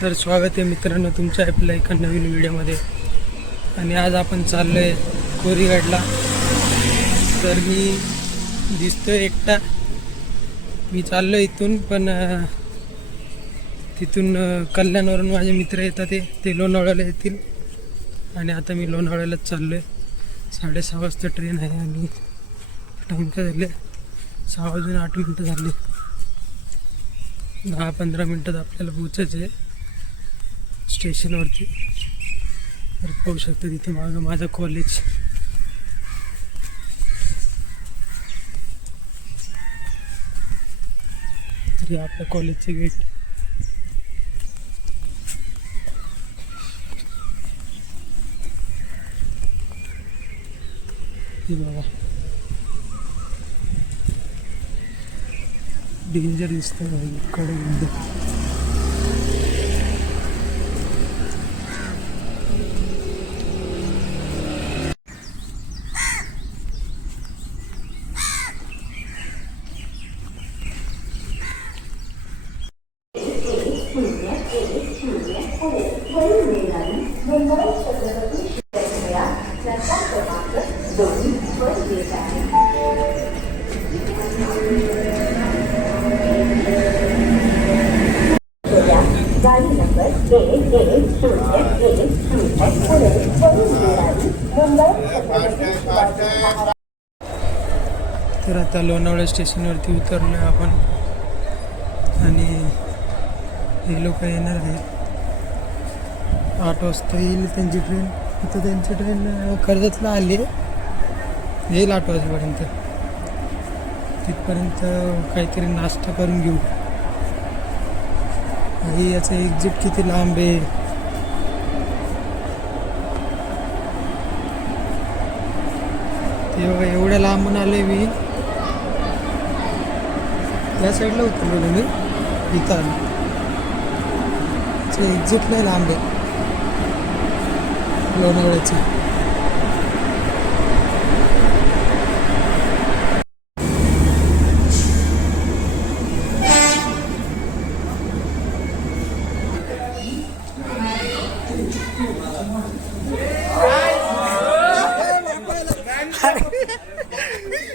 तर स्वागत आहे मित्रांनो तुमच्या आपल्या एका नवीन व्हिडिओमध्ये. आणि आज आपण चाललो आहे कोरीगडला. तर मी दिसतोय एकटा. मी चाललो इथून, पण तिथून कल्याणवरून माझे मित्र येतात, ते लोणावळ्याला येतील. आणि आता मी लोणावळ्यालाच चाललो आहे. 6:30 वाजता ट्रेन आहे आणि टाईम काय झाले 6 वाजून 8 मिनटं झाली. 10-15 मिनटात आपल्याला पोचायचं आहे स्टेशनवरती. तर पाहू शकतो तिथे मागं माझं कॉलेज. तरी आपल्या कॉलेजचे गेट. हे बाबा डेंजर दिसतं भाई कडे एकदम. तर आता लोणावळा स्टेशनवरती उतरलो आपण आणि हे लोक येणार आहेत. 8 वाजता येईल त्यांची ट्रेन. इथं त्यांची ट्रेन कर्जतला आली आहे, येईल 8 वाजेपर्यंत. तिथपर्यंत काहीतरी नाश्ता करून घेऊ. आणि याचं एक्झिट किती लांब आहे. तेव्हा एवढ्या लांबून आले मी. या साईडला उतरलो मी, इथं आलो. एक्झिट नाही लांब आहे लोणावळ्याची.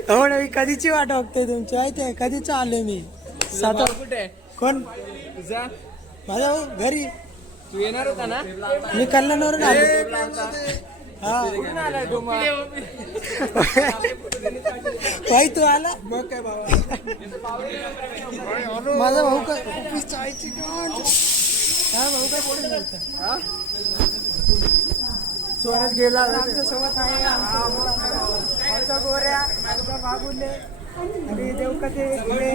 हो ना, मी कधीची वाट बघतोय तुमची माहिती आहे. कधीच आलोय मी. 7 कुठे कोण तुझा माझा भाऊ घरी. तू येणार होता ना? मी कल्याणवरून आलो. हा कुठून आलाय तू मग? भाई तू आला मग काय बाबा, माझा भाऊ काय हा भाऊ काय बोलत स्वरात गेला आमच्या सोबत आहे आमचा गोऱ्या, आमचा बाबुले आणि देवकते इकडे.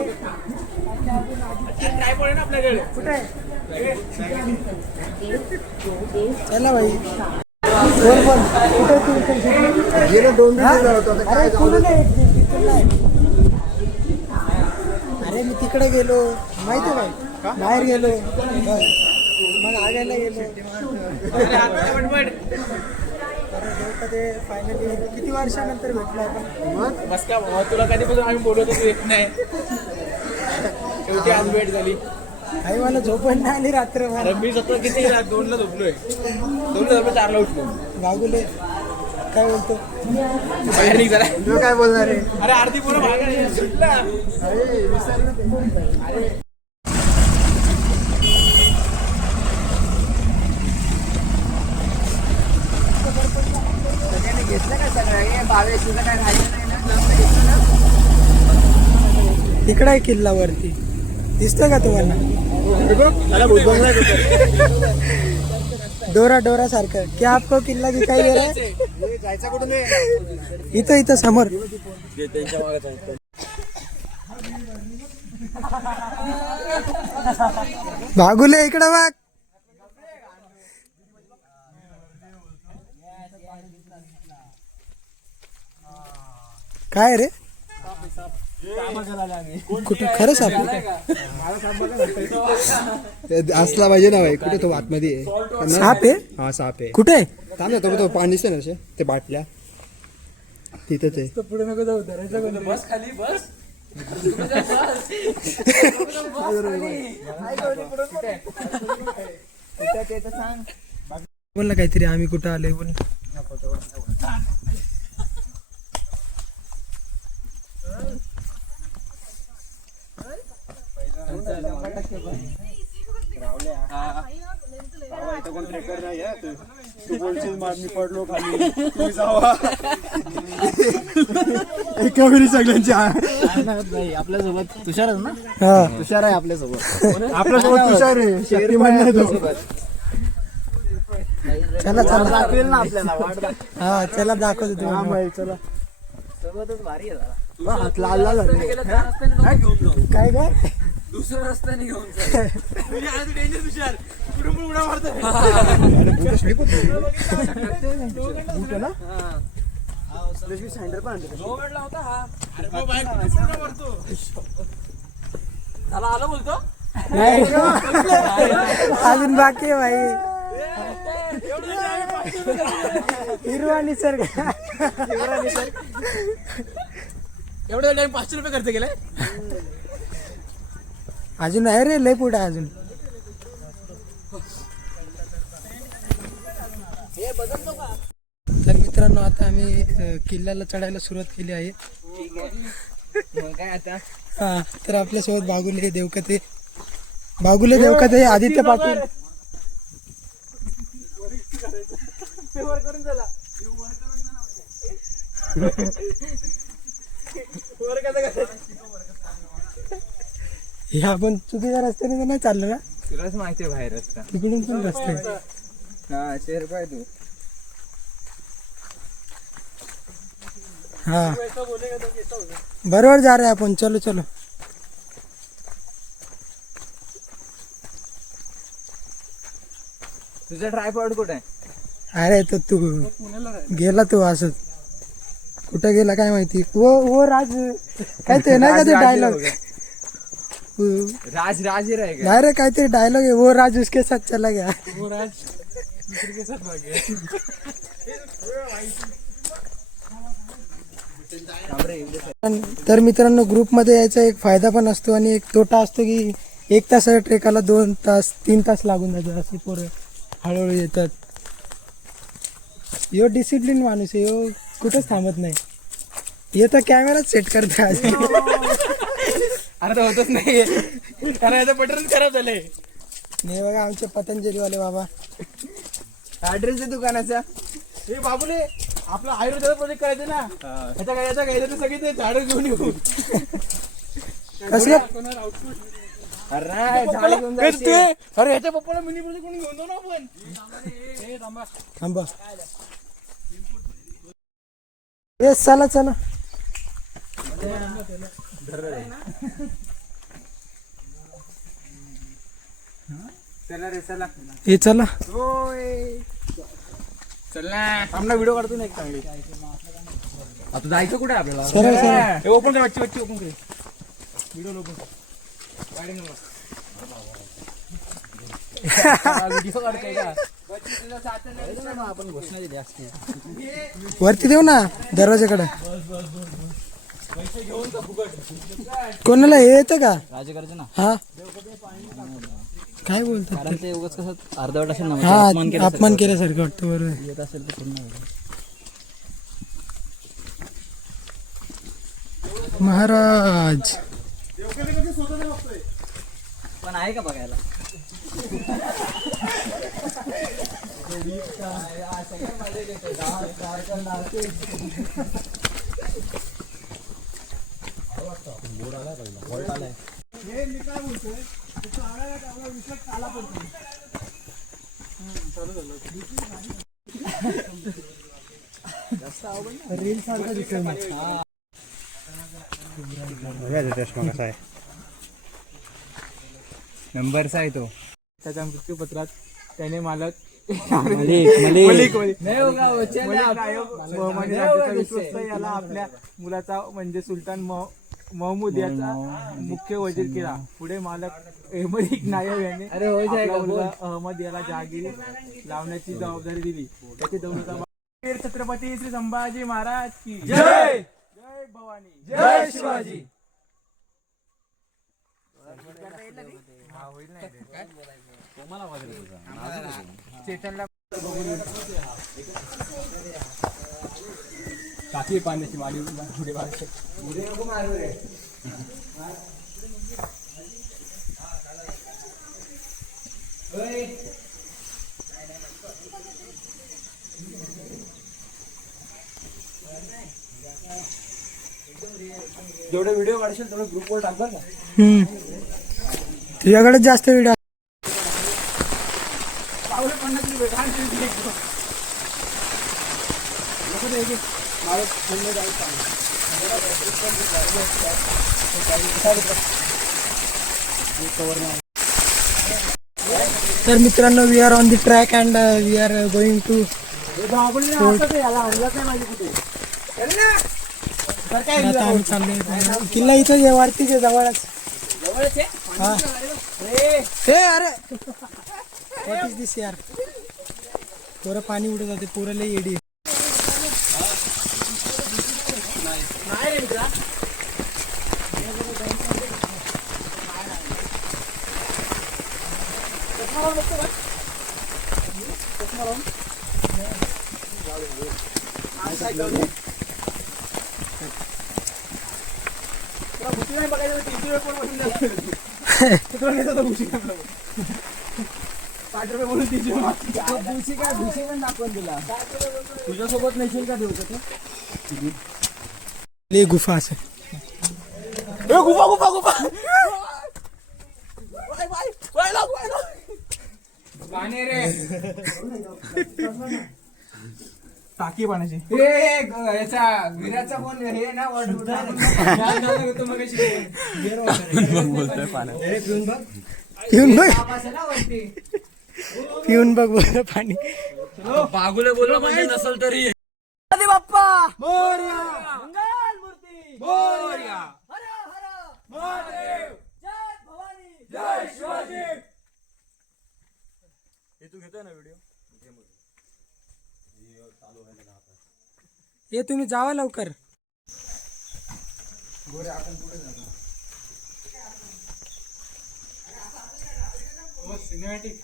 आपल्याकडे कुठे चला भाई. कोण कोण कुठे गेलो 2 दिवस होतो. अरे कुठं नाही. अरे मी तिकडे गेलो माहिती आहे, बाहेर गेलो मग आगायला गेलो. ते फायनली किती वर्षानंतर भेटलो आपण. मग बस का बाबा, तुला कधीपासून आम्ही बोलवतो तू येत नाही. शेवटी आज भेट झाली. आई मला झोपण नाही आली रात्र. अरे मी स्वतः किती 2ला झोपलोय. 2ला झोपलो, 4ला उठलो. बागुले काय बोलतो बाहेर निघ जरा. तू काय बोलणार आहे. अरे आरती बोला मागे सुटला. घेतलं का सगळं 22 काय तिकडे आहे किल्ला वरती. दिसतोय का तुम्हाला डोरा डोरा सारखं? क्या आपको किल्ला दिखाई दे रहा है? जायचं कुठून? इथं समोर. भागुले इकडं बघ. काय रे कुठे खरं साप असला पाहिजे ना भाई. कुठे तो आतमध्ये आहे. साप आहे. हा साप आहे. कुठे थांब ना, तो पाणी दिसतंय ना ते बाटल्या तिथेच आहे. पुढे नको जाऊ. धरायचं बस खाली बस. ते तर सांग. बोल ना काहीतरी, आम्ही कुठं आलोय बोल. मी पडलो खाली तुम्ही जावा. एका वेळी सगळ्यांची आपल्यासोबत तुषारच ना. हा तुषार आहे आपल्यासोबत. आपल्यासोबत तुषार आहे, शक्तिमान नाही तो. चला चला दाखवेल ना आपल्याला वाट हा चला दाखवतो हा तुम्हाला. बाई, चला. सोबतच भारी आहे जरा. हात लाल लाल झाले. काय काय दुसऱ्या रस्त्याने घेऊन डेंजर तुषार पुढे उड्या मारतो. बूट आहे ना? लक्ष्मी सँडल पण आणते. होता हा. त्याला आलं बोलतो. नाही अजून बाकी आहे भाई. हिरवा निसर्ग. एवढं टाइम 500 रुपये खर्च केलाय. अजून आहे रे, लय पुढे अजून. तर मित्रांनो, आता आम्ही किल्ल्याला चढायला सुरुवात केली आहे. मग काय आता हा तर आपल्यासोबत बागुले देवकते, बागुले देवकते, आदित्य पाटील. हे आपण चुकीच्या रस्त्याने तर नाही चाललो ना. तुलाच माहिती आहे बाहेर रस्ता. तिकडून पण रस्ते आहे. हा शेर पाय तू. हाँ बरोबर जा रहे हैं अपन. चलो चलो. तुझा ट्रायपॉड कुठे आहे? अरे तो तू गेला तो असं कुठं गेला काय माहिती. वो राज काय ते नाही का ते डायलॉग. राज राज ही रहेगा. नाही रे काहीतरी डायलॉग आहे. वो राज उसके साथ चला गया. वो राज के साथ भाग गया. तर मित्रांनो, ग्रुपमध्ये यायचा एक फायदा पण असतो आणि एक तोटा असतो की 1 तास ट्रेकाला 2 तास 3 तास लागून जातात. असे पोरं हळूहळू येतात. यो डिसिप्लिन माणूस आहे. यो कुठंच थांबत नाही. येतं कॅमेराच सेट करते आज. अरे तर होतच नाही कारण याचं बटन खराब झालंय. नाही बघा आमचे पतंजलीवाले बाबा. ऍड्रेस आहे दुकानाचा. हे बाबूले आपला आयुर्वेद प्रोजेक्ट करायचं ना. याचा घ्यायचं सगळी ते झाडं घेऊन येऊ. कसलं अरे झाड घेऊन जायचे. अरे ह्याच्या पप्पाला मिनी प्रोजेक्ट कोणी घेऊन जाऊ ना आपण. थांबा. ये चला चला. चला रे चला. ये चला. चल ना. आमना व्हिडिओ काढतो ना एक चांगली. आता जायचं कुठे आपल्याला? सरळ सरळ. ओपन कर वच्ची वच्ची ओपन कर. व्हिडिओ ओपन गाडी नको. व्हिडिओ काढतोय का? आपण घोषणा दिली असते. वरती देऊ ना दरवाजाकडे. कोणाला हे येतं का? राजे करायचं ना. हा काय बोलतात कारण ते उगाच कसं अर्धवट असेल ना. हा अपमान केल्यासारखं वाटतं. बरोबर. येत असेल तर पूर्ण. महाराज पण आहे का बघायला? रील सारखं दिसेल ना. चष्मा कसा आहे? नंबरचा आहे तो. त्याच्या मृत्यूपत्रात त्याने मालक याला आपल्या मुलाचा म्हणजे सुलतान महमूद याचा मुख्य वजीर केला. पुढे मालक मलिक नायब याने आपला मुलगा अहमद याला जहागिरी लावण्याची जबाबदारी दिली. त्याची दौलताबाद छत्रपती श्री संभाजी महाराज की जय. जय भवानी. जय शिवाजी. होईल नाही चेतनला टाकी पाण्याची माडी पुढे जेवढे व्हिडिओ काढशील तेवढे ग्रुपवर टाकणार ना. तुझ्याकडे जास्त व्हिडिओ तर मित्रांनो we are on the track and we are going to आता आम्ही चाललोय किल्ला इथं आहे वरतीच आहे जवळच. हा हे अरे व्हॉट इज दिस यार पोरं पाणी उडत जाते पोरं लई येडी आहे. तुझ्यासोबत नेशील का देऊ लई गुफा असे गुफा गुफा गुफा पाणी रे टाकी पाण्याची याचा विराचा फोन हे ना पिऊन बघ पिऊन बघ बोल पाणी बागुले बोललो म्हणजे नसल तरी बाप्पा मोरया मंगल मूर्ती मोरया हर हर महादेव जय भवानी जय शिवाजी. हे तू घेतोय ना व्हिडिओ ये तुम्ही जावा लवकर. सिनेमॅटिक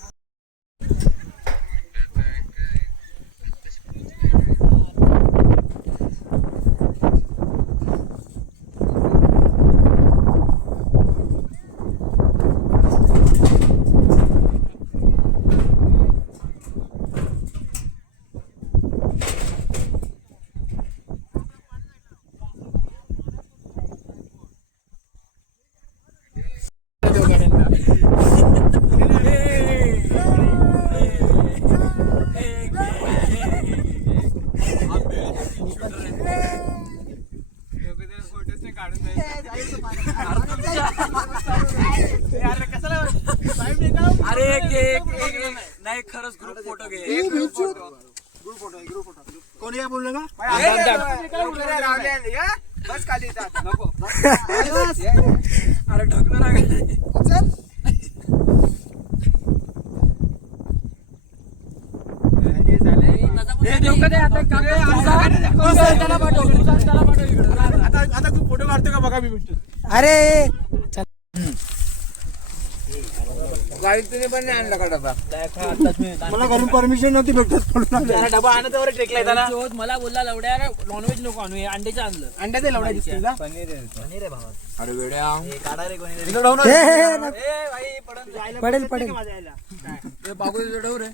अरे नाही खरंच ग्रुप फोटो घे. ग्रुप फोटो कोणी काय बोललं का बस खाली नको अरे ढकलून आता तू फोटो काढतो का बघा मी अरे तुम्ही पण नाही आणला का डबा मला घरून परमिशन नव्हती भेटत डबा आणत वर टेकलाय त्याला मला बोलला लवड्या नॉनव्हेज नको आणू हे अंड्याचं आणलं. अंड्याचे लवड्या दिसते का अरे वेड्या हे, हे, नको. पडेल पडेल बागुले ठेव रे.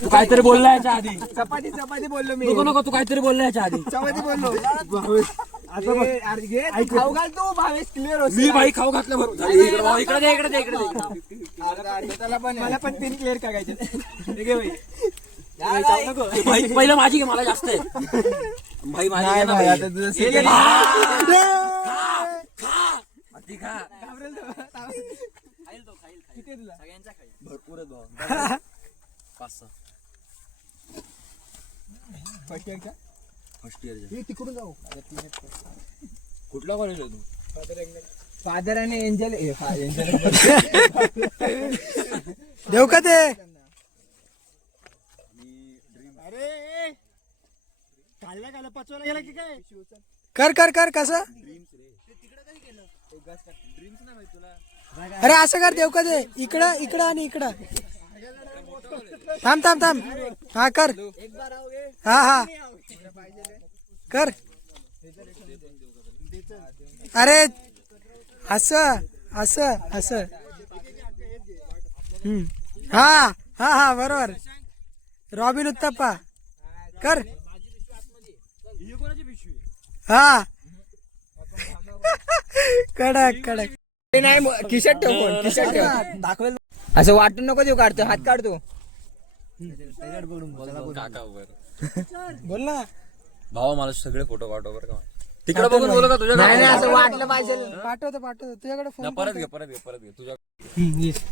तू काहीतरी बोलला याच्या आधी. चपाती चपाती बोललो मी नको नको तू काहीतरी बोलला याच्या आधी. चपाती बोललो खाऊ घाल तू भावेश क्लिअर होतो मी बाई खाऊ घातलं बरोबर. इकडे दे इकडे दे इकडे दे. त्याला पण मला पण तीन क्लिअर करायचे भाई पहिलं माझी घे मला जास्त आहे. भाई माझी घे ना भाई. ती खा. खाईल तो खाईल किती तुला सगळ्यांचा खाईल भरपूर आहे 5-6 फर्स्ट इयर. तिकडून जाऊ कुठला कॉलेज आहे तू? फादर आणि एंजल एंजल देऊ का ते अरे काढला काढला पचवायला गेला की काय कर कर कर कसं ड्रीम्स नाही माहिती तुला अरे असं कर देव कधी इकडं इकडं आणि इकडं थांब थांब थांब हा कर हा हा कर अरे असं असं असं हा हा हा बरोबर रॉबिन उत्तप्पा कर हा कडक कडक नाही खिशात ठेव फोन खिशात ठेव दाखवेल असं वाटून नको देऊ काढतो हात काढतो बोल ना भावा मला सगळे फोटो पाठव बरं का तिकडे बघून बोलू का तुझ्या नाही नाही असं वाटलं पाहिजे पाठवतो पाठवतो तुझ्याकडे फोन परत घे तुझ्या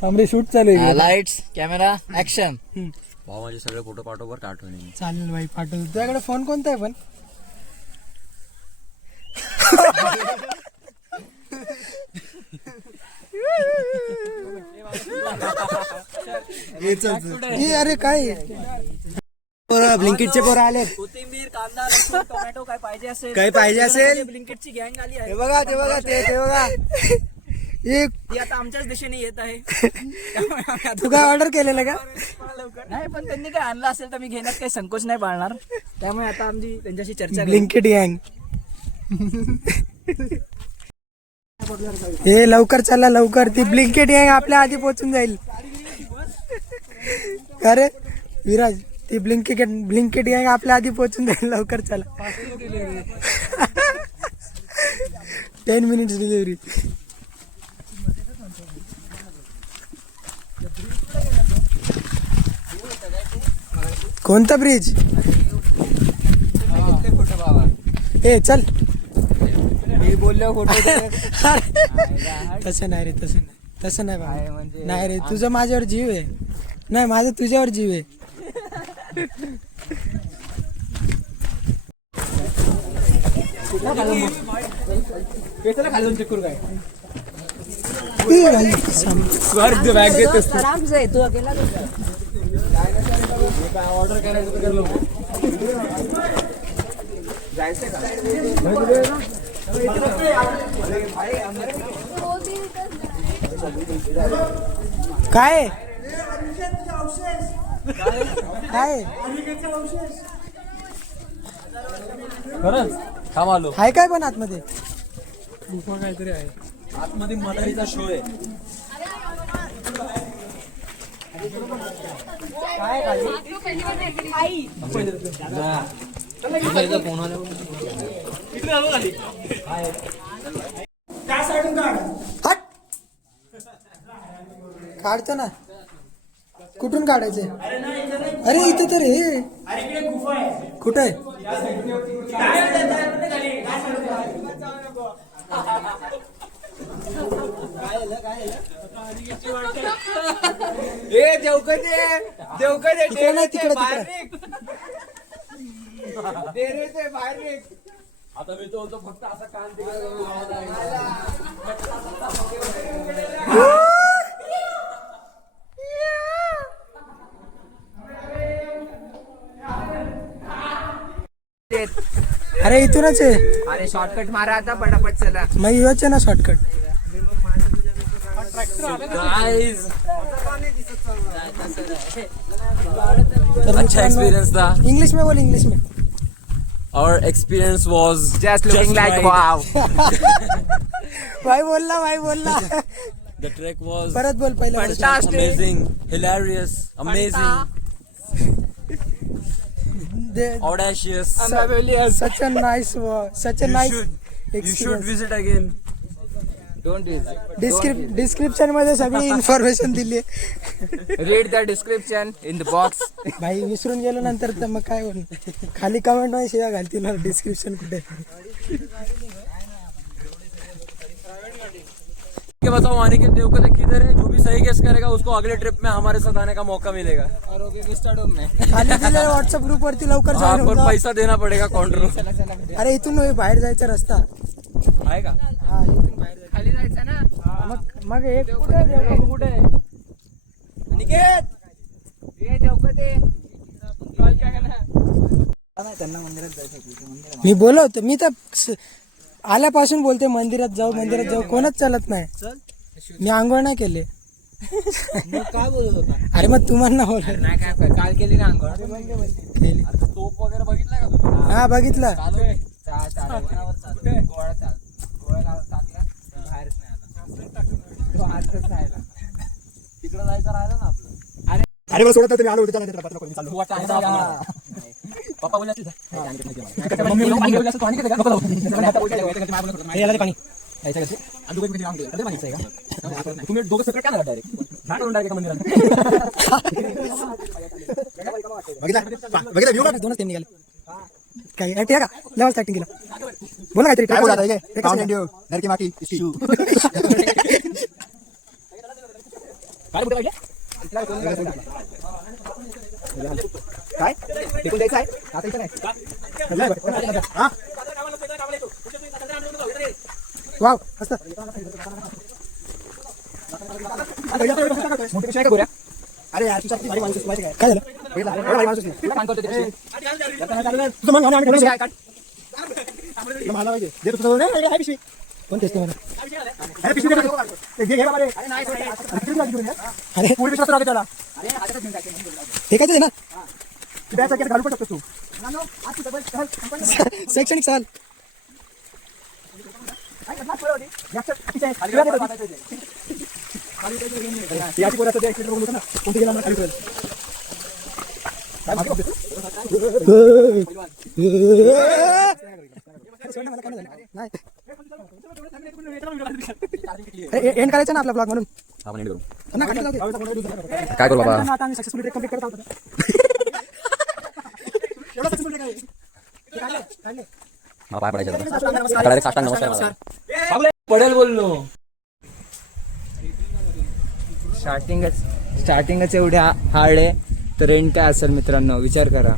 तांबडे शूट चालू आहे लाईट्स कॅमेरा ऍक्शन भावा माझे सगळे फोटो पाठव बरं का आठवणी चालेल भाई पाठवतो तुझ्याकडे फोन कोणता आहे पण हे अरे काय ब्लिंकिटचे पोरं आले कोथिंबीर कांदा लसूण टोमॅटो काय पाहिजे असेल काही पाहिजे असेल ब्लिंकेटची गँग आली आहे ते बघा ते बघा ते बघा एक ती आता आमच्याच दिशेने येत आहे त्यामुळे आम्ही आता तू काय ऑर्डर केलेलं का नाही पण त्यांनी काय आणलं असेल तर मी घेण्यात काही संकोच नाही पाळणार त्यामुळे आता आमची त्यांच्याशी चर्चा करू. ब्लिंकिट गँग हे लवकर चला लवकर ती ब्लिंकिट गँग आपल्या आधी पोहोचून जाईल अरे विराज ती ब्लिंकिट गँग आपल्या आधी पोहोचून जाईल लवकर चला 10 मिनिट्स डिलिव्हरी कोणता ब्रिज ए चल मी बोललो फोटो तसं नाही रे तसं नाही बाबा नाही रे तुझं माझ्यावर जीव आहे नाही माझं तुझ्यावर जीव आहे आराम से तू अकेला ऑर्डर करायचं तर लोक काय काय खरंच थांब आलो आहे काय पण आतमध्ये काहीतरी आहे आतमध्ये मनालीचा शो आहे हट काढतो ना कुठून काढायचंय अरे इथे तर हे कुठे आहे तिकडे नाही तिकडे तिकडे आता मी तो होतो फक्त असा कान अरे इथूनच आहे अरे शॉर्टकट मारा आता पटापट चला मग योच आहे ना शॉर्टकट अच्छा एक्सपीरियंस था इंग्लिश में बोल इंग्लिश में और एक्सपीरियंस वाज जस्ट लुकिंग लाइक वाव भाई बोलला द ट्रैक वाज परत बोल पहिला amazing hilarious amazing audacious such a nice you should visit again don't description मध्ये सगळी इन्फॉर्मेशन दिली read the description in the box भाई विसरून गेलो नंतर तर मग काय होईल खाली कमेंट मध्ये शिव्या घालतील डिस्क्रिप्शन कुठे के बताओ अनिकेत देवकते किधर है जो भी सही गेस करेगा उसको अगले ट्रिप में हमारे साथ आने का मौका मिलेगा और वो भी विस्टाडोम में खाली दिलेल्या व्हॉट्सअप ग्रुप वरती लवकर हाँ join पर होऊन पैसा देना पड़ेगा काउंटर जा. अरे इथून बाहेर जायचा रस्ता आएगा हा इथून बाहेर जायचं. खाली जायचं ना मग एक कुठे देवकते कुठे आहे? निकेत ये देवकते त्यांना मंदिरात जायचं मी बोलवतो मी तर आल्यापासून बोलते मंदिरात जाऊ कोणच चालत नाही मी आंघोळ नाही केले. काय बोलत होता? अरे मग तुम्हाला बोल. नाही काय काल केली ना अंघोळ. केली. तोप वगैरे बघितला का तुम्ही? हा बघितलं. चालू आहे. गोळा टाकला बाहेरच नाही आला. तो आजच राहिला. तिकडे जायचं राहिलं ना आपलं. अरे मला सोडत तुम्ही आलो होते त्याला मी चाललो. तू वाटतं आहे ना. पप्पा बोलले असतील पाणी तुम्ही दोघं सगळं काय डायरेक्ट डायरेक्ट मंदिरात. बघितलं व्ह्यू का? दोनच त्यांनी निघाले. काय ऍक्टिंग का लेवल ऍक्टिंग केलं. बोल ना काहीतरी. काय बोलत आहे काय? काउंट इंडियो घर की माती इश्यू. काय टिकून द्यायचं आहे आता इथं नाही. हा वाव मस्त. मोठी पिशवी आहे का गोऱ्या? अरे यार तुझ्या भारी माणूस माहिती काय? काय झालं? बघितला? एवढा भारी माणूस नाही. तुझं मन आणि आम्ही काय? तुला मला पाहिजे. दे तू तुझं. नाही, आहे पिशवी. कोण तेच मला. अरे पिशवी दे नको. ते घे बाबा रे. अरे पुढे पिशवी राहते त्याला. फेकायचं आहे ना. तू बॅग घालू पण शकतो तू. शैक्षणिक साल. याची पोरं असं ते ऍक्सिडेंट बघून होतं ना. कोणती गेला मला खाली पडेल. काय मागे बघतोय तू? एंड करायचं ना आपला ब्लॉग म्हणून. आपण एंड करू. ना, कंटिन्यू जाऊ दे. काय करू बाबा? आता आम्ही सक्सेसफुली ट्रेक कंप्लीट करत आहोत. एवढा सक्सेसफुल ट्रेक आहे. मला पाय पडायचं डायरेक्ट साष्टांग नमस्कार. पडेल बोललो. स्टार्टिंगच एवढे हार्ड आहे तर एंड काय असेल मित्रांनो विचार करा.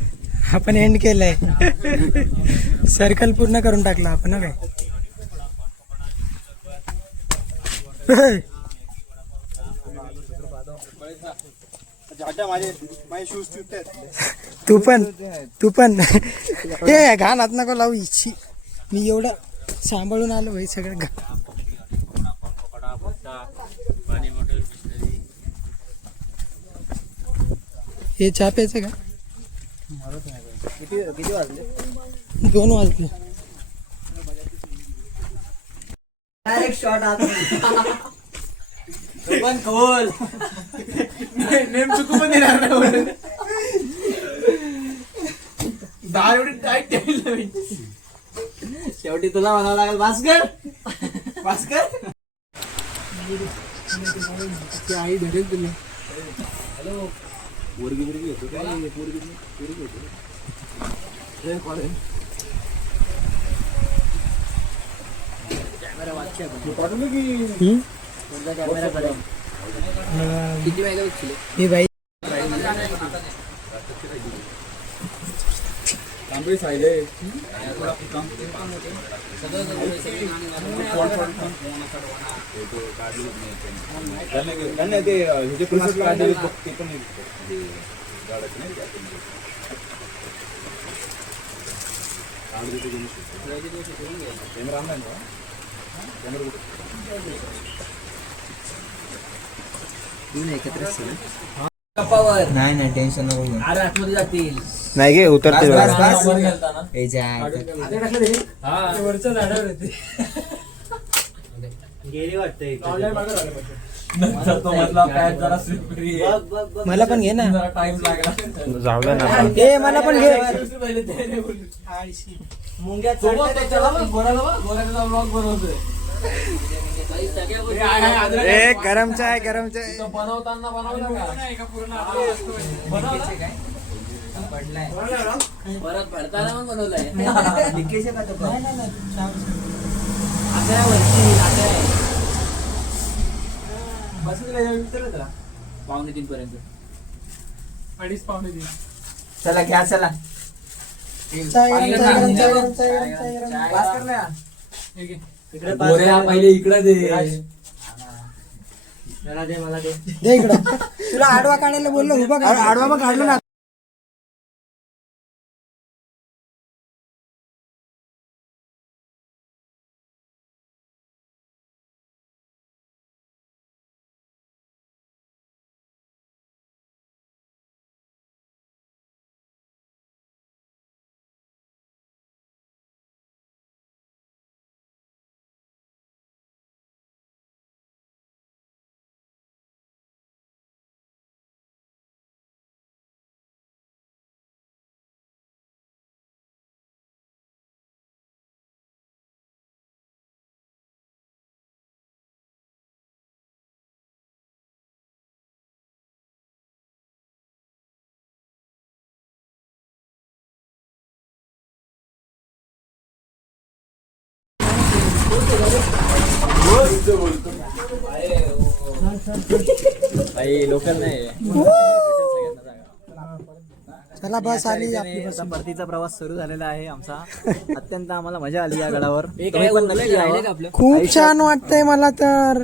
आपण एंड केलंय. सर्कल पूर्ण करून टाकला आपण ना काय. माझे शूज तुटतात. तू पण ए घाण हात नको लावू इच्छी. मी एवढं सांभाळून आलो हे सगळं घाण. हे चहा प्यायचं का? किती वाजले? 2 वाजले. डायरेक्ट शॉट आत. पण खोल नेम चुकू पण देणार नाही. दहा एवढी टाईट ठेवली. शेवटी तुला म्हणावं लागेल भास्कर. आई धरेल तुम्ही. किती वेळेला उचलले? हे बाई नाही नाही टेन्शन नको घेऊ. अरे आतमध्ये जातील. नाही गे उतरते. ए जाय. वरचं झाडावर होते. गेली वाटतंय. नंतर तो म्हटला पॅच जरा स्लिपरी आहे. मला पण घे ना. जरा टाइम लागला. जाऊ दे ना. ए मला पण घे. मुंग्या सोबत त्याच्याला पण गोऱ्याचा ब्लॉग बनवतोय. ए गरम चाय गरम चाय. तो बनवताना बनवलं का? पडलाय. परत भरताना पण बनवलाय. लिकेज आहे का तो? आता वरती आता पावणे 3 पर्यंत. 2:30 पावणे 3. चला घ्या चला. चाय गरम, चाय गरम, चाय गरम, चाय गरम, चाय गरम. पास कर ना. इकडे गोऱ्या पहिले इकडे दे. मला दे. दे इकडं. तुला आडवा काढायला बोललो उभा काढ. आडवा मग काढलं ना. भाई लोकल नाही चला बस आली आपली बस. आता परतीचा प्रवास सुरू झालेला आहे आमचा. अत्यंत आम्हाला मजा आली या गडावर. तुम्ही पण नक्की यावं. खूप छान वाटतंय मला तर.